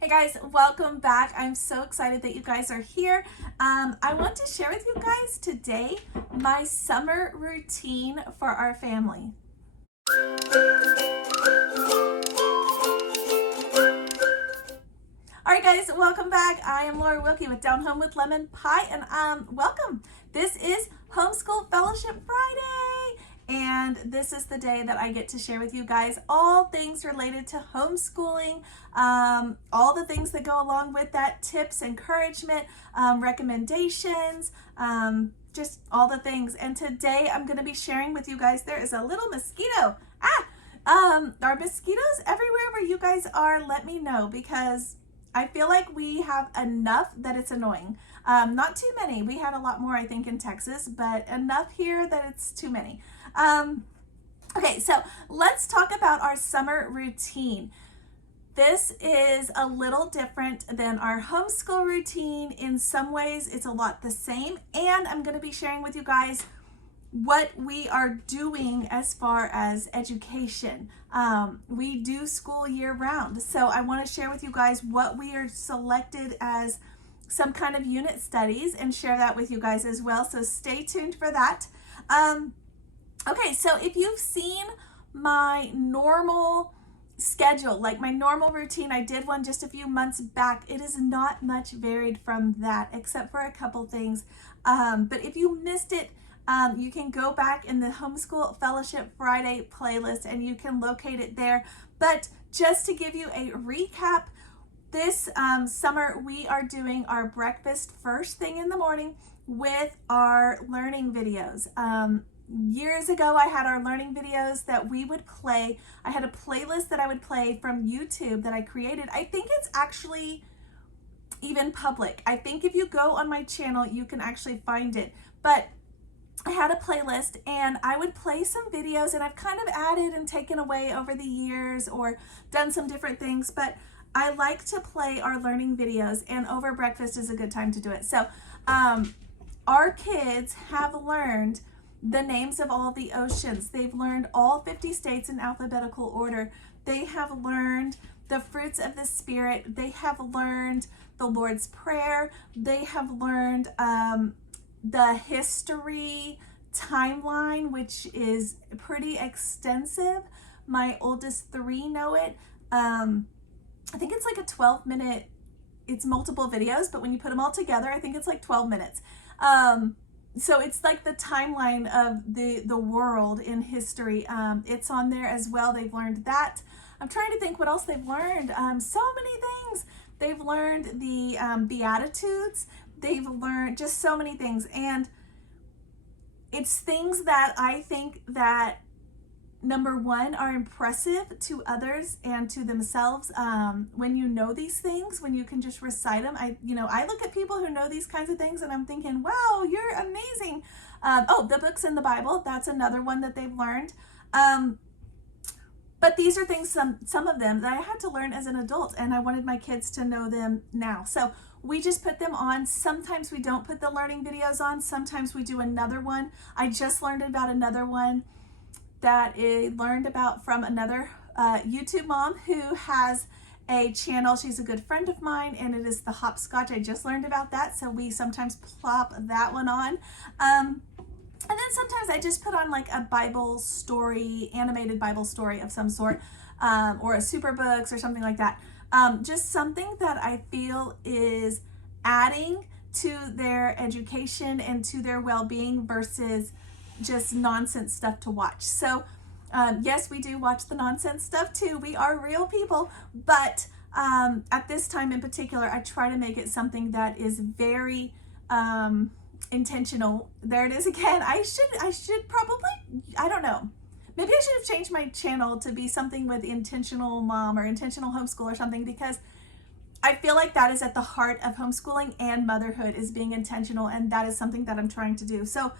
Hey guys, welcome back. I'm so excited that you guys are here. I want to share with you guys today my summer routine for our family. All right guys, welcome back. I am Laura Wilkie with Down Home with Lemon Pie, and welcome. This is Homeschool Fellowship Friday. And this is the day that I get to share with you guys all things related to homeschooling, all the things that go along with that, tips, encouragement, recommendations, just all the things. And today I'm going to be sharing with you guys, there is a little mosquito. Are mosquitoes everywhere where you guys are? Let me know, because I feel like we have enough that it's annoying. Not too many. We had a lot more, I think, in Texas, but enough here that it's too many. Okay, so let's talk about our summer routine. This is a little different than our homeschool routine. In some ways, it's a lot the same, and I'm going to be sharing with you guys what we are doing as far as education. We do school year round, so I want to share with you guys what we are selected as some kind of unit studies and share that with you guys as well, so stay tuned for that. Okay, so if you've seen my normal schedule, like my normal routine, I did one just a few months back. It is not much varied from that, except for a couple things. But if you missed it, you can go back in the Homeschool Fellowship Friday playlist and you can locate it there. But just to give you a recap, this summer we are doing our breakfast first thing in the morning with our learning videos. Years ago, I had our learning videos that we would play. I had a playlist that I would play from YouTube that I created. I think it's actually even public. I think if you go on my channel, you can actually find it. But I had a playlist and I would play some videos, and I've kind of added and taken away over the years or done some different things, but I like to play our learning videos, and over breakfast is a good time to do it. So our kids have learned the names of all the oceans. They've learned all 50 states in alphabetical order. They have learned the fruits of the Spirit. They have learned the Lord's Prayer. They have learned the history timeline, which is pretty extensive. My oldest 3 know it. I think it's like a 12-minute, it's multiple videos, but when you put them all together, I think it's like 12 minutes. So it's like the timeline of the world in history. It's on there as well. They've learned that. I'm trying to think what else they've learned. So many things. They've learned the Beatitudes. They've learned just so many things. And it's things that I think that, number one, are impressive to others and to themselves. When you know these things, when you can just recite them, I look at people who know these kinds of things and I'm thinking, wow, you're amazing. The books in the Bible, that's another one that they've learned. But these are things, some of them that I had to learn as an adult, and I wanted my kids to know them now. So we just put them on. Sometimes we don't put the learning videos on. Sometimes we do another one. I just learned about another one that I learned about from another YouTube mom who has a channel. She's a good friend of mine, and it is the hopscotch. I just learned about that, so we sometimes plop that one on. And then sometimes I just put on like a Bible story, animated Bible story of some sort, or a super books or something like that. Just something that I feel is adding to their education and to their well-being versus just nonsense stuff to watch. So yes, we do watch the nonsense stuff too. We are real people, but at this time in particular, I try to make it something that is very intentional. There it is again. I should probably, I don't know. Maybe I should have changed my channel to be something with intentional mom or intentional homeschool or something, because I feel like that is at the heart of homeschooling and motherhood, is being intentional, and that is something that I'm trying to do. So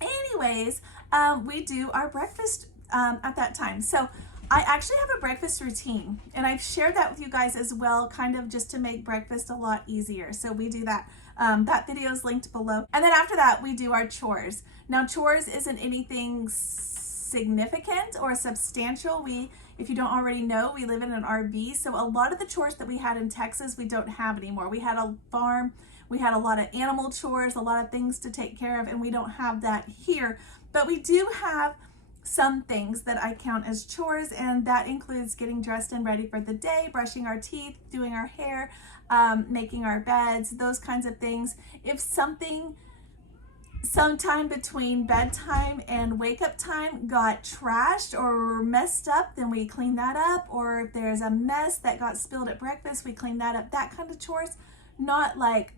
anyways, we do our breakfast at that time. So I actually have a breakfast routine, and I've shared that with you guys as well, kind of just to make breakfast a lot easier. So we do that. That video is linked below. And then after that, we do our chores. Now, chores isn't anything significant or substantial. We if you don't already know, we live in an RV. So a lot of the chores that we had in Texas, we don't have anymore. We had a farm, we had a lot of animal chores, a lot of things to take care of, and we don't have that here. But we do have some things that I count as chores, and that includes getting dressed and ready for the day, brushing our teeth, doing our hair, making our beds, those kinds of things. If something sometime between bedtime and wake up time got trashed or messed up, then we clean that up. Or if there's a mess that got spilled at breakfast, we clean that up. That kind of chores, not like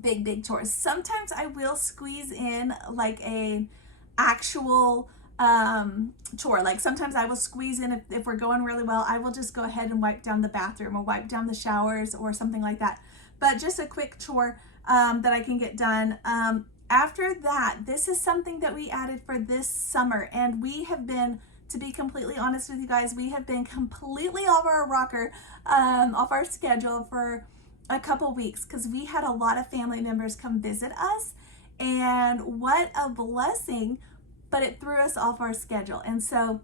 big chores. Sometimes I will squeeze in like a actual chore. Like sometimes I will squeeze in, if we're going really well, I will just go ahead and wipe down the bathroom or wipe down the showers or something like that. But just a quick chore that I can get done. After that, this is something that we added for this summer, and we have been, to be completely honest with you guys, we have been completely off our rocker, off our schedule for a couple weeks, because we had a lot of family members come visit us, and what a blessing, but it threw us off our schedule. And so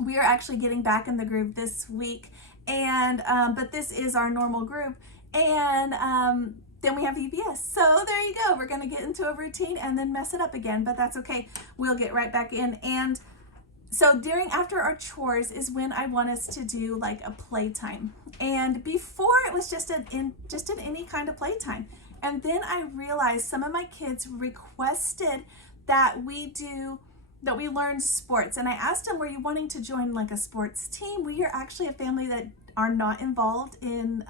we are actually getting back in the groove this week, and but this is our normal group, and then we have VBS. So there you go. We're going to get into a routine and then mess it up again, but that's okay. We'll get right back in. And so after our chores is when I want us to do like a playtime. And before it was just an any kind of playtime. And then I realized some of my kids requested that we learn sports. And I asked them, were you wanting to join like a sports team? We are actually a family that are not involved in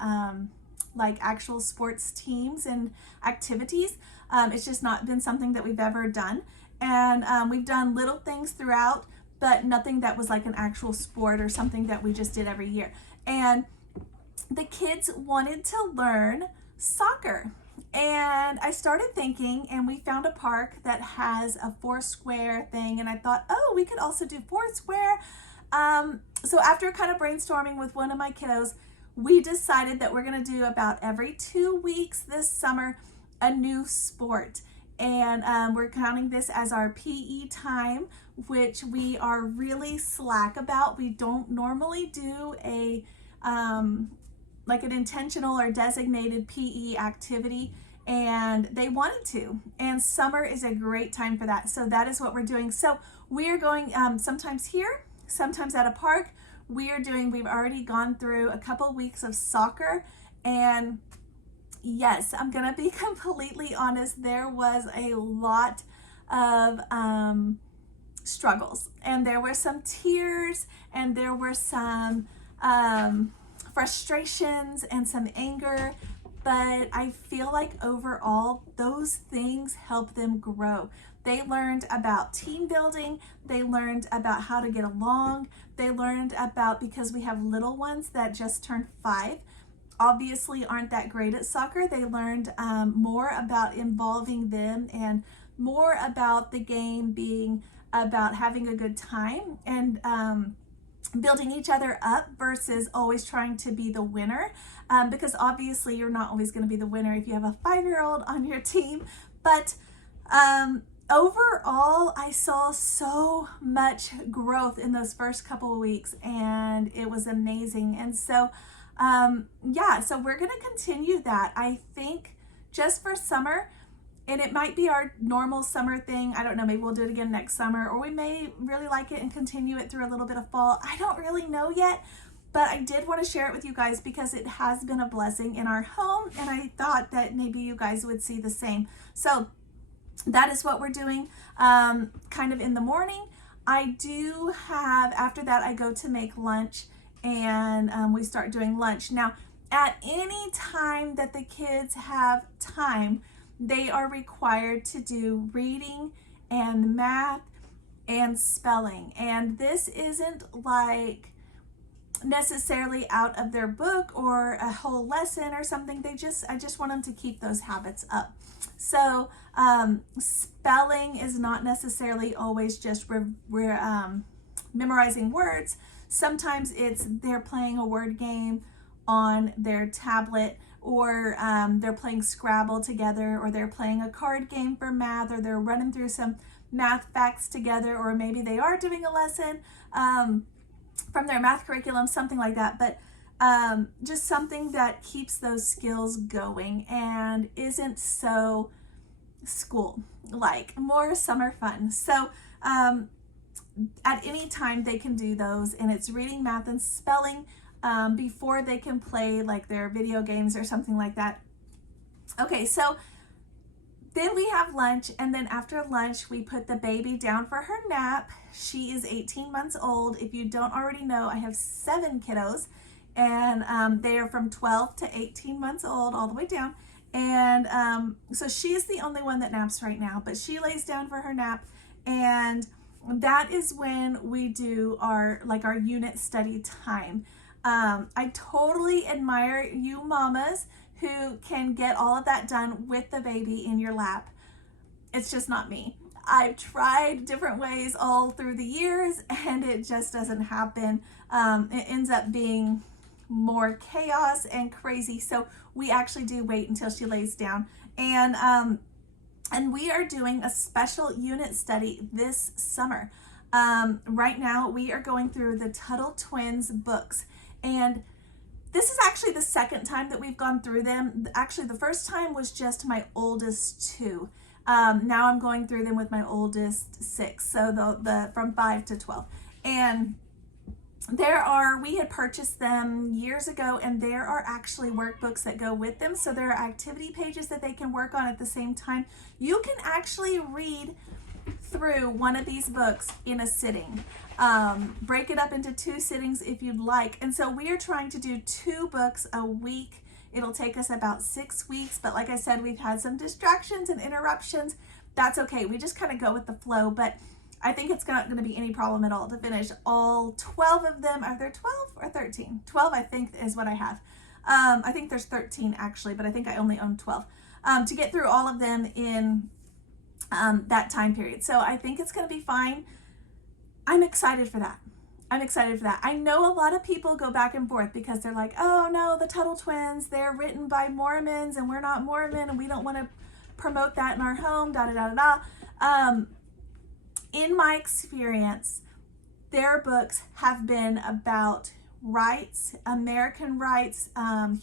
like actual sports teams and activities. It's just not been something that we've ever done. And we've done little things throughout, but nothing that was like an actual sport or something that we just did every year. And the kids wanted to learn soccer. And I started thinking, and we found a park that has a Foursquare thing, and I thought, oh, we could also do Foursquare. So after kind of brainstorming with one of my kiddos, we decided that we're going to do about every 2 weeks this summer a new sport. And we're counting this as our PE time, which we are really slack about. We don't normally do a like an intentional or designated PE activity, and they wanted to. And summer is a great time for that. So that is what we're doing. So we are going sometimes here, sometimes at a park. We've already gone through a couple weeks of soccer, and yes, I'm gonna be completely honest, there was a lot of struggles, and there were some tears, and there were some frustrations and some anger, but I feel like overall those things help them grow. They learned about team building. They learned about how to get along. They learned about, because we have little ones that just turned 5, obviously aren't that great at soccer. They learned more about involving them and more about the game being about having a good time and building each other up versus always trying to be the winner, because obviously you're not always going to be the winner if you have a 5-year-old on your team. But overall, I saw so much growth in those first couple of weeks, and it was amazing. And so yeah, so we're going to continue that, I think, just for summer. And it might be our normal summer thing. I don't know, maybe we'll do it again next summer, or we may really like it and continue it through a little bit of fall. I don't really know yet, but I did want to share it with you guys because it has been a blessing in our home, and I thought that maybe you guys would see the same. So that is what we're doing kind of in the morning. I do have, after that, I go to make lunch, and we start doing lunch. Now, at any time that the kids have time, they are required to do reading and math and spelling. And this isn't like necessarily out of their book or a whole lesson or something. I just want them to keep those habits up. So spelling is not necessarily always just memorizing words. Sometimes they're playing a word game on their tablet, or they're playing Scrabble together, or they're playing a card game for math, or they're running through some math facts together, or maybe they are doing a lesson. from their math curriculum, something like that. But just something that keeps those skills going and isn't so school like, more summer fun. So at any time they can do those, and it's reading, math, and spelling before they can play like their video games or something like that. Okay, so then we have lunch, and then after lunch we put the baby down for her nap. She is 18 months old. If you don't already know, I have 7 kiddos, and they are from 12 to 18 months old all the way down. And so she is the only one that naps right now, but she lays down for her nap, and that is when we do our unit study time. I totally admire you mamas who can get all of that done with the baby in your lap. It's just not me. I've tried different ways all through the years, and it just doesn't happen. It ends up being more chaos and crazy. So we actually do wait until she lays down. And we are doing a special unit study this summer. Right now we are going through the Tuttle Twins books, and this is actually the second time that we've gone through them. Actually, the first time was just my oldest 2. Now I'm going through them with my oldest 6, so the from 5 to 12. And we had purchased them years ago, and there are actually workbooks that go with them. So there are activity pages that they can work on at the same time. You can actually read through one of these books in a sitting. Break it up into 2 sittings if you'd like. And so we are trying to do 2 books a week. It'll take us about 6 weeks, but like I said, we've had some distractions and interruptions. That's okay. We just kind of go with the flow, but I think it's not going to be any problem at all to finish all 12 of them. Are there 12 or 13? 12, I think, is what I have. I think there's 13 actually, but I think I only own 12. To get through all of them in that time period. So I think it's going to be fine. I'm excited for that. I know a lot of people go back and forth because they're like, oh no, the Tuttle Twins, they're written by Mormons and we're not Mormon and we don't want to promote that in our home, da da da da da. In my experience, their books have been about rights, American rights,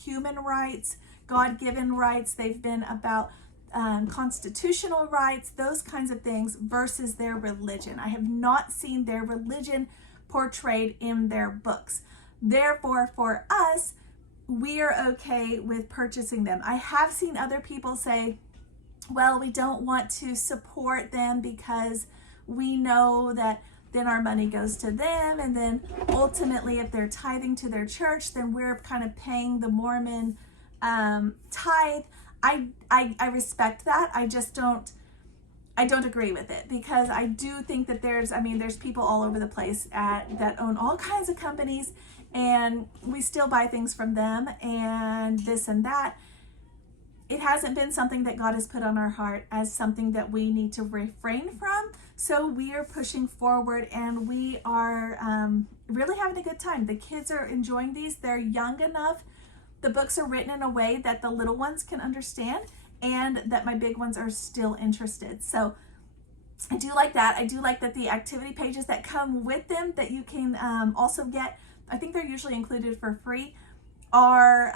human rights, God-given rights. They've been about constitutional rights, those kinds of things, versus their religion. I have not seen their religion portrayed in their books. Therefore, for us, we are okay with purchasing them. I have seen other people say, well, we don't want to support them because we know that then our money goes to them, and then ultimately if they're tithing to their church, then we're kind of paying the Mormon tithe. I respect that. I don't agree with it, because I do think that there's people all over the place that own all kinds of companies, and we still buy things from them and this and that. It hasn't been something that God has put on our heart as something that we need to refrain from. So we are pushing forward, and we are really having a good time. The kids are enjoying these. They're young enough. The books are written in a way that the little ones can understand, and that my big ones are still interested. So I do like that. I do like that the activity pages that come with them that you can also get, I think they're usually included for free, are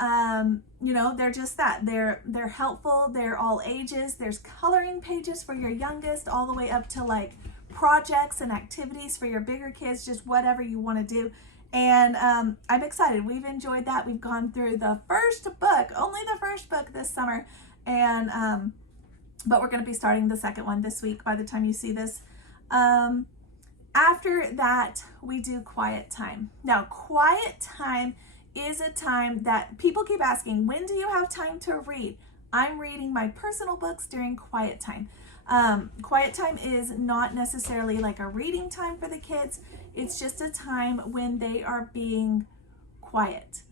they're just that. They're helpful. They're all ages. There's coloring pages for your youngest all the way up to like projects and activities for your bigger kids, just whatever you want to do. And I'm excited. We've enjoyed that. We've gone through the first book, only the first book this summer, and but we're going to be starting the second one this week by the time you see this. After that, we do quiet time. Now, quiet time is a time that people keep asking, when do you have time to read? I'm reading my personal books during quiet time. Quiet time is not necessarily like a reading time for the kids. It's just a time when they are being quiet,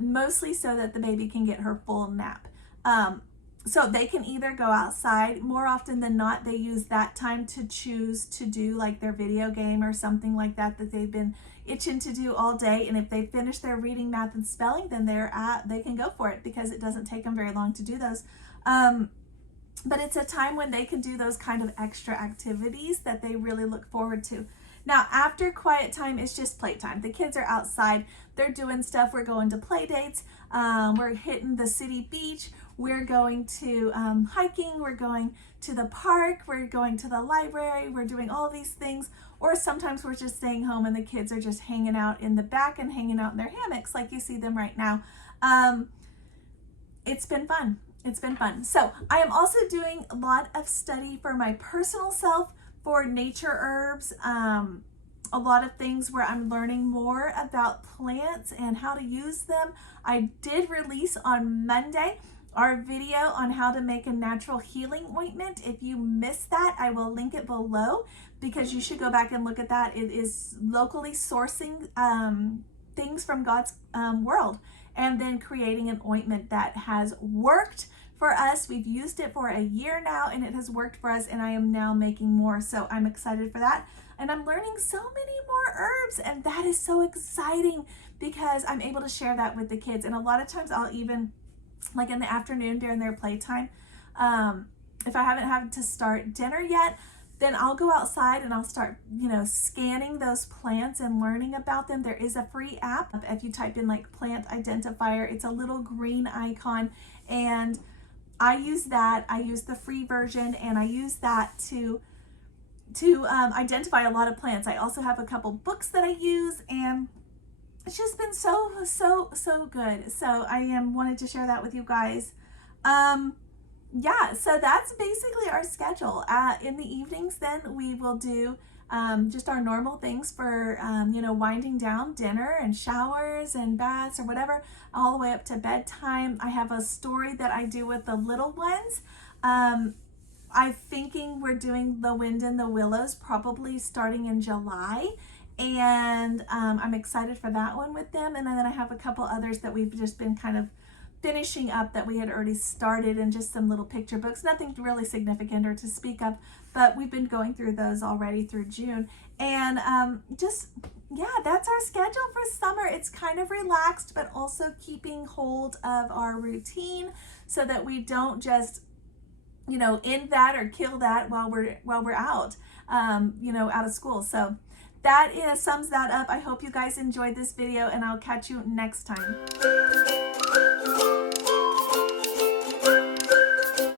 mostly so that the baby can get her full nap. So they can either go outside. More often than not, they use that time to choose to do like their video game or something like that they've been itching to do all day. And if they finish their reading, math, and spelling, then they can go for it, because it doesn't take them very long to do those. But it's a time when they can do those kind of extra activities that they really look forward to. Now, after quiet time, it's just playtime. The kids are outside. They're doing stuff. We're going to play dates. We're hitting the city beach. We're going to hiking. We're going to the park. We're going to the library. We're doing all these things. Or sometimes we're just staying home and the kids are just hanging out in the back and hanging out in their hammocks like you see them right now. It's been fun. It's been fun. So I am also doing a lot of study for my personal self for nature herbs, a lot of things where I'm learning more about plants and how to use them. I did release on Monday our video on how to make a natural healing ointment. If you missed that, I will link it below because you should go back and look at that. It is locally sourcing things from God's world and then creating an ointment that has worked for us. We've used it for a year now and it has worked for us, and I am now making more. So I'm excited for that. And I'm learning so many more herbs, and that is so exciting because I'm able to share that with the kids. And a lot of times I'll even, like in the afternoon during their playtime, if I haven't had to start dinner yet, then I'll go outside and I'll start, scanning those plants and learning about them. There is a free app. If you type in like plant identifier, it's a little green icon, and I use that. I use the free version, and I use that to identify a lot of plants. I also have a couple books that I use, and it's just been so good. So I wanted to share that with you guys. Yeah, so that's basically our schedule. In the evenings, then we will do just our normal things for, winding down, dinner and showers and baths or whatever, all the way up to bedtime. I have a story that I do with the little ones. I'm thinking we're doing The Wind in the Willows probably starting in July. And I'm excited for that one with them. And then I have a couple others that we've just been kind of finishing up that we had already started, and just some little picture books, nothing really significant or to speak of, but we've been going through those already through June. And that's our schedule for summer. It's kind of relaxed, but also keeping hold of our routine so that we don't just end that or kill that while we're out out of school. So that sums that up. I hope you guys enjoyed this video, and I'll catch you next time.